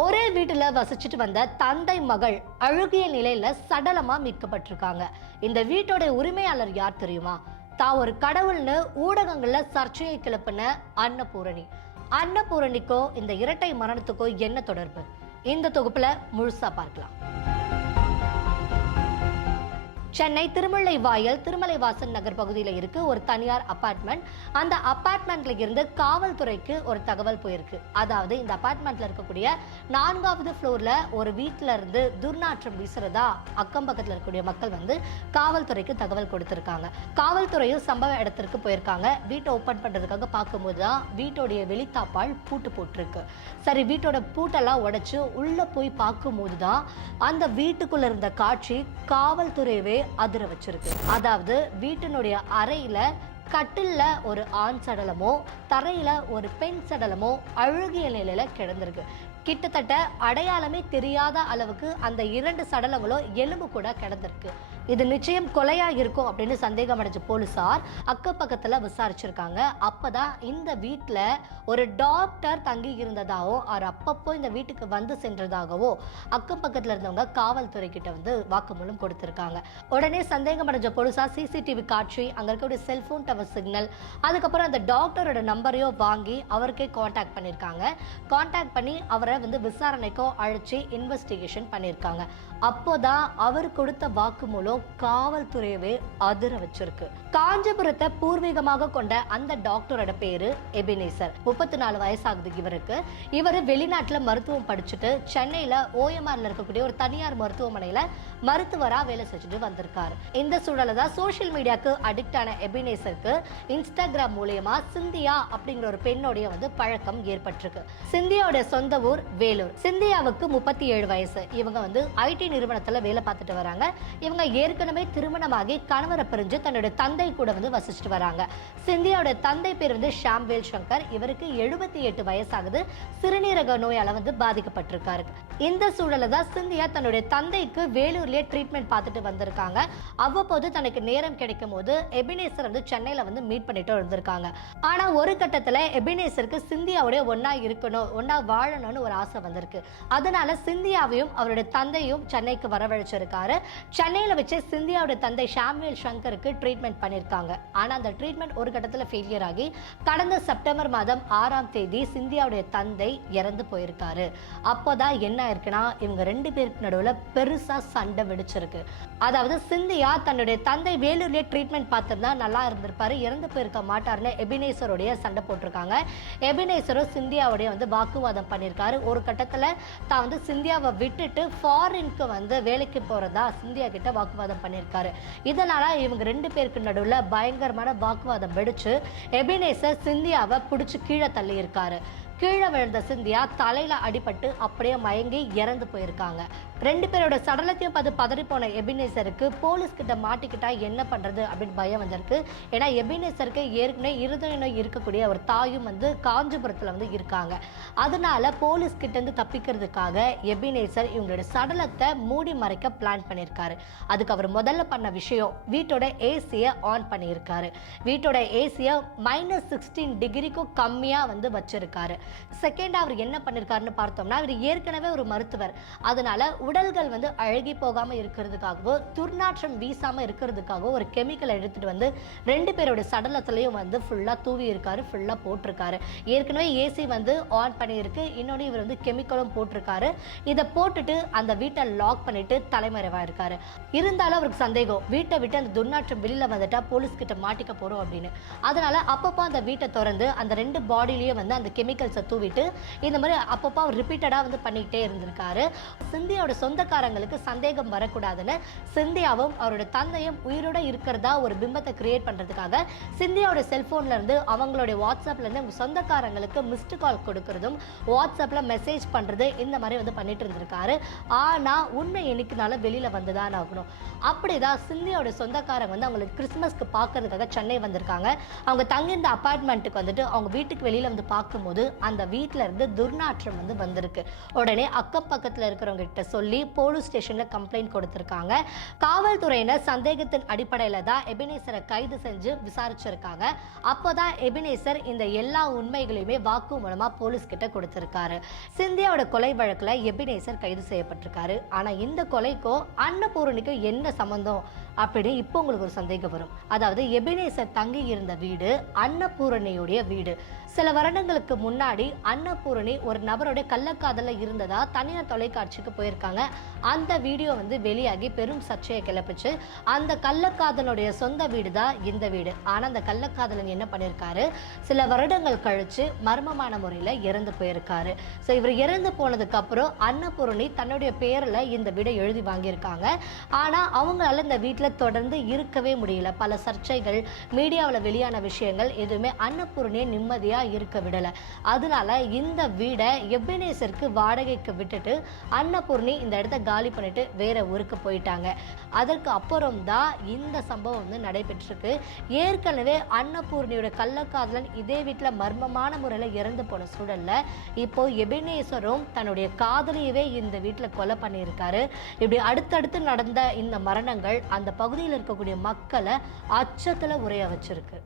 ஒரே வீட்டுல வசிச்சுட்டு வந்த தந்தை மகள் அழுகிய நிலையில சடலமா மீட்கப்பட்டிருக்காங்க. இந்த வீட்டோட உரிமையாளர் யார் தெரியுமா? தான் ஒரு கடவுள்னு ஊடகங்கள்ல சர்ச்சையை கிளப்பின அன்னபூரணி. அன்னபூரணிக்கோ இந்த இரட்டை மரணத்துக்கோ என்ன தொடர்பு? இந்த தொகுப்புல முழுசா பார்க்கலாம். சென்னை திருமலைவாயல் திருமலைவாசன் நகர் பகுதியில் இருக்கு ஒரு தனியார் அபார்ட்மெண்ட். அந்த அபார்ட்மெண்ட்ல இருந்து காவல்துறைக்கு ஒரு தகவல் போயிருக்கு. அதாவது இந்த அபார்ட்மெண்ட்ல இருக்கக்கூடிய 4வது ஃப்ளோர்ல ஒரு வீட்டுல இருந்து துர்நாற்றம் வீசுறதா அக்கம் பக்கத்துல இருக்கக்கூடிய மக்கள் காவல்துறைக்கு தகவல் கொடுத்திருக்காங்க. காவல்துறையும் சம்பவ இடத்திற்கு போயிருக்காங்க. வீட்டை ஓபன் பண்றதுக்காக பார்க்கும்போது தான் வீட்டோடைய வெளித்தாப்பால் பூட்டு போட்டிருக்கு. சரி, வீட்டோட பூட்டெல்லாம் உடைச்சு உள்ள போய் பார்க்கும்போது தான் அந்த வீட்டுக்குள்ள இருந்த காட்சி காவல்துறையவே அதிர வச்சிருக்கு. அதாவது வீட்டினுடைய அறையில கட்டில்ல ஒரு ஆண் சடலமோ தரையில ஒரு பெண் சடலமோ அழுகிய நிலையில கிடந்திருக்கு. கிட்டத்தட்ட அடையாளமே தெரியாத அளவுக்கு அந்த 2 சடலங்களும் எலும்பு கூட கிடந்திருக்கு. இது நிச்சயம் கொலையா இருக்கும் அப்படின்னு சந்தேகம் அடைஞ்ச போலீசார் அக்கம் பக்கத்துல விசாரிச்சிருக்காங்க. அப்பதான் இந்த வீட்டுல ஒரு டாக்டர் தங்கி இருந்ததாவோ அவர் அப்பப்போ இந்த வீட்டுக்கு வந்து சென்றதாகவோ அக்கம் பக்கத்துல இருந்தவங்க காவல்துறை கிட்ட வாக்குமூலம் கொடுத்திருக்காங்க. உடனே சந்தேகம் அடைஞ்ச போலீசார் சிசிடிவி காட்சி, அங்க இருக்கக்கூடிய செல்போன் டவர் சிக்னல், அதுக்கப்புறம் அந்த டாக்டரோட நம்பரையோ வாங்கி அவருக்கே கான்டாக்ட் பண்ணிருக்காங்க. கான்டாக்ட் பண்ணி அவரை விசாரணைக்கோ அழைச்சி இன்வெஸ்டிகேஷன் பண்ணிருக்காங்க. அப்போதான் அவர் கொடுத்த வாக்குமூலம் காவல்துறையவே அதிர வச்சிருக்கு. காஞ்சிபுரத்தை பூர்வீகமாக கொண்ட அந்த டாக்டரோட பேரு எபினேசர். 34 வயசாகுது இவருக்கு. இவர் வெளிநாட்டுல மருத்துவம் படிச்சுட்டு சென்னையில ஓஎம்ஆர்ல இருக்கக்கூடிய ஒரு தனியார் மருத்துவமனையில மருத்துவரா வேலை செஞ்சுட்டு வந்திருக்காரு. இந்த சூழல தான் சோசியல் மீடியாவுக்கு அடிக்ட் ஆன எபினேசருக்கு இன்ஸ்டாகிராம் மூலமா சிந்தியா அப்படிங்கிற ஒரு பெண்ணோடைய பழக்கம் ஏற்பட்டிருக்கு. சிந்தியாவோட சொந்த ஊர் வேலூர். சிந்தியாவுக்கு 37 வயசு. இவங்க ஐடி நிறுவனத்துல வேலை பார்த்துட்டு வராங்க. இவங்க ஏற்கனவே திருமணமாகி கணவரை பிரிஞ்சு தன்னுடைய தந்தை கூட வசிச்சுட்டு வராங்க. சிந்தியாவோட தந்தை பேர் ஷாம்வேல் சங்கர். இவருக்கு 78 வயசாகுது. சிறுநீரக நோயால பாதிக்கப்பட்டிருக்காரு. இந்த சூழல தான் சிந்தியா தன்னுடைய தந்தைக்கு வேலூர்லயே ட்ரீட்மெண்ட் பார்த்துட்டு வந்திருக்காங்க. அவ்வப்போது தனக்கு நேரம் கிடைக்கும் போது எபினேசர் சென்னையில மீட் பண்ணிட்டு இருந்திருக்காங்க. ஆனா ஒரு கட்டத்துல எபினேசருக்கு சிந்தியாவோட ஒன்னா இருக்கணும், ஒன்னா வாழணும்னு ஒரு ஆசை வந்திருக்கு. அதனால சிந்தியாவையும் அவருடைய தந்தையும் சென்னைக்கு வரவழைச்சிருக்காரு. சென்னையில வச்சு சிந்தியாவோட தந்தை ஷாம்வேல் சங்கருக்கு ட்ரீட்மெண்ட் பண்ணிருக்காங்க. ஆனா அந்த ட்ரீட்மெண்ட் ஒரு கட்டத்துல ஃபெயிலியர் ஆகி கடந்த செப்டம்பர் மாதம் 6ஆம் தேதி சிந்தியாவுடைய தந்தை இறந்து போயிருக்காரு. அப்போதான் என்ன இருக்குன்னா இவங்க 2 பேருக்கு நடுவுல பெருசா சண்டை வெடிச்சிருக்கு. அதாவது சிந்தியா தன்னுடைய தந்தை வேலூர்லயே ட்ரீட்மெண்ட் பார்த்திருந்தா நல்லா இருந்திருப்பாரு, இறந்து போயிருக்க மாட்டாருன்னு எபினேசருடைய சண்டை போட்டிருக்காங்க. எபினேசரும் சிந்தியாவுடைய வாக்குவாதம் பண்ணியிருக்காரு. ஒரு கட்டத்துல தான் சிந்தியாவை விட்டுட்டு ஃபாரினுக்கு வேலைக்கு போறதா சிந்தியா கிட்ட வாக்குவாதம் பண்ணியிருக்காரு. இதனால இவங்க 2 பேருக்கு நடுவுல பயங்கரமான வாக்குவாதம் வெடிச்சு எபினேசர் சிந்தியாவை பிடிச்சு கீழே தள்ளி இருக்காரு. கீழே விழுந்த சிந்தியா தலையில அடிபட்டு அப்படியே மயங்கி இறந்து போயிருக்காங்க. 2 பேரோட சடலத்தையும் பார்த்து பதறி போன எபினேசருக்கு போலீஸ் கிட்ட மாட்டிக்கிட்டா என்ன பண்றது அப்படின்னு பயம் வந்திருக்கு. ஏன்னா எபினேசருக்கு ஏற்கனவே இருதய நோய் இருக்கக்கூடிய ஒரு தாயும் காஞ்சிபுரத்துல இருக்காங்க. அதனால போலீஸ் கிட்ட இருந்து தப்பிக்கிறதுக்காக எபினேசர் இவங்களோட சடலத்தை மூடி மறைக்க பிளான் பண்ணியிருக்காரு. அதுக்கு அவர் முதல்ல பண்ண விஷயம் வீட்டோட ஏசியை ஆன் பண்ணியிருக்காரு. வீட்டோட ஏசியை -16 டிகிரிக்கும் கம்மியா வச்சிருக்காரு. செகண்ட் அவர் என்ன பண்ணிருக்காருன்னு பார்த்தோம்னா, அவர் ஏற்கனவே ஒரு மருத்துவர். அதனால உடல்கள் அழுகி போகாம இருக்கிறதுக்காகவோ துர்நாற்றம் வீசாம இருக்கிறதுக்காகவோ ஒரு கெமிக்கல் எடுத்துட்டு 2 பேரோட சடலத்திலையும் ஃபுல்லா தூவி இருக்காரு, ஃபுல்லா போட்டிருக்காரு. ஏற்கனவே ஏசி ஆன் பண்ணியிருக்கு, இன்னொன்று இவர் கெமிக்கலும் போட்டிருக்காரு. இதை போட்டுட்டு அந்த வீட்டை லாக் பண்ணிட்டு தலைமறைவா இருக்காரு. இருந்தாலும் அவருக்கு சந்தேகம், வீட்டை விட்டு அந்த துர்நாற்றம் வெளியில வந்துட்டா போலீஸ் கிட்ட மாட்டிக்க போறோம் அப்படின்னு. அதனால அப்பப்போ அந்த வீட்டை திறந்து அந்த 2 பாடியிலேயே அந்த கெமிக்கல்ஸை தூவிட்டு இந்த மாதிரி அப்பப்போ அவர் ரிப்பீட்டடா பண்ணிக்கிட்டே இருந்திருக்காரு. சிந்தியாவோட சொந்தக்காரங்களுக்கு சந்தேகம் வரக்கூடாதுன்னு சிந்தியாவும் அவரோட தந்தையும் உயிரோட இருக்கிறதா ஒரு பிம்பத்தை கிரியேட் பண்றதுக்காக சிந்தியாவோட செல்போன்ல இருந்து அவங்களுடைய வாட்ஸ்அப்ல இருந்து சொந்தக்காரங்களுக்கு மிஸ்டு கால் கொடுக்கறதும் வாட்ஸ்அப்ல மெசேஜ் பண்றது இந்த மாதிரி பண்ணிட்டு இருந்திருக்காரு. ஆனா உண்மை என்னைக்குனால வெளியில வந்துதான் ஆகணும். அப்படிதான் சிந்தியாவோட சொந்தக்காரங்க அவங்களுக்கு கிறிஸ்துமஸ்க்கு பார்க்கறதுக்காக சென்னை வந்திருக்காங்க. அவங்க தங்கியிருந்த அபார்ட்மெண்ட்டுக்கு அவங்க வீட்டுக்கு வெளியில பார்க்கும்போது அந்த வீட்டில இருந்து துர்நாற்றம் வந்து வந்திருக்கு. உடனே அக்கம் பக்கத்தில் இருக்கிறவங்க கிட்ட சொல்லி போலீஸ் ஸ்டேஷன்ல கம்ப்ளைண்ட் கொடுத்திருக்காங்க. காவல்துறையினர் சந்தேகத்தின் அடிப்படையில தான் எபினேசரை கைது செஞ்சு விசாரிச்சிருக்காங்க. அப்போதான் எபினேசர் இந்த எல்லா உண்மைகளையுமே வாக்குமூலமா போலீஸ் கிட்ட கொடுத்திருக்காரு. சிந்தியாவோட கொலை வழக்குல எபினேசர் கைது செய்யப்பட்டிருக்காரு. ஆனா இந்த கொலைக்கும் அன்னபூரணிக்கும் என்ன சம்பந்தம் அப்படின்னு இப்போ உங்களுக்கு ஒரு சந்தேகம் வரும். அதாவது எபினேசர் தங்கி இருந்த வீடு அன்னபூரணியுடைய வீடு. சில வருடங்களுக்கு முன்னாடி அன்னபூரணி ஒரு நபருடைய கள்ளக்காதல இருந்ததா தனியார் தொலைக்காட்சிக்கு போயிருக்காங்க. அந்த வீடியோ வந்து வெளியாகி பெரும் சர்ச்சையை கிளப்பிச்சு. அந்த கள்ளக்காதலுடைய சொந்த வீடு தான் இந்த வீடு. ஆனா அந்த கள்ளக்காதலன் என்ன பண்ணியிருக்காரு, சில வருடங்கள் கழிச்சு மர்மமான முறையில இறந்து போயிருக்காரு. ஸோ இவர் இறந்து போனதுக்கு அப்புறம் அன்னபூரணி தன்னுடைய பேர்ல இந்த வீடை எழுதி வாங்கியிருக்காங்க. ஆனா அவங்களால இந்த வீட்டில் தொடர்ந்து இருக்கவே முடியல. பல சர்ச்சைகள், மீடியாவில் வெளியான விஷயங்கள் எதுவுமே அன்னபூரணியை நிம்மதியா இருக்க விடல. அதனால இந்த வீடை எபினேசருக்கு வாடகைக்கு விட்டுட்டு அன்னபூர்ணி இந்த இடத்த காலி பண்ணிட்டு வேற ஊருக்கு போயிட்டாங்க. அதற்கு அப்புறம் தான் இந்த சம்பவம் வந்து நடைபெற்றிருக்கு. ஏற்கனவே அன்னபூர்ணியோட கள்ளக்காதலன் இதே வீட்டில் மர்மமான முறையில் இறந்து போன சூழல்ல இப்போ எபினேசரும் தன்னுடைய காதலியவே இந்த வீட்டில் கொலை பண்ணியிருக்காரு. இப்படி அடுத்தடுத்து நடந்த இந்த மரணங்கள் அந்த பகுதியில் இருக்கக்கூடிய மக்களை அச்சத்துல உரைய வச்சிருக்கு.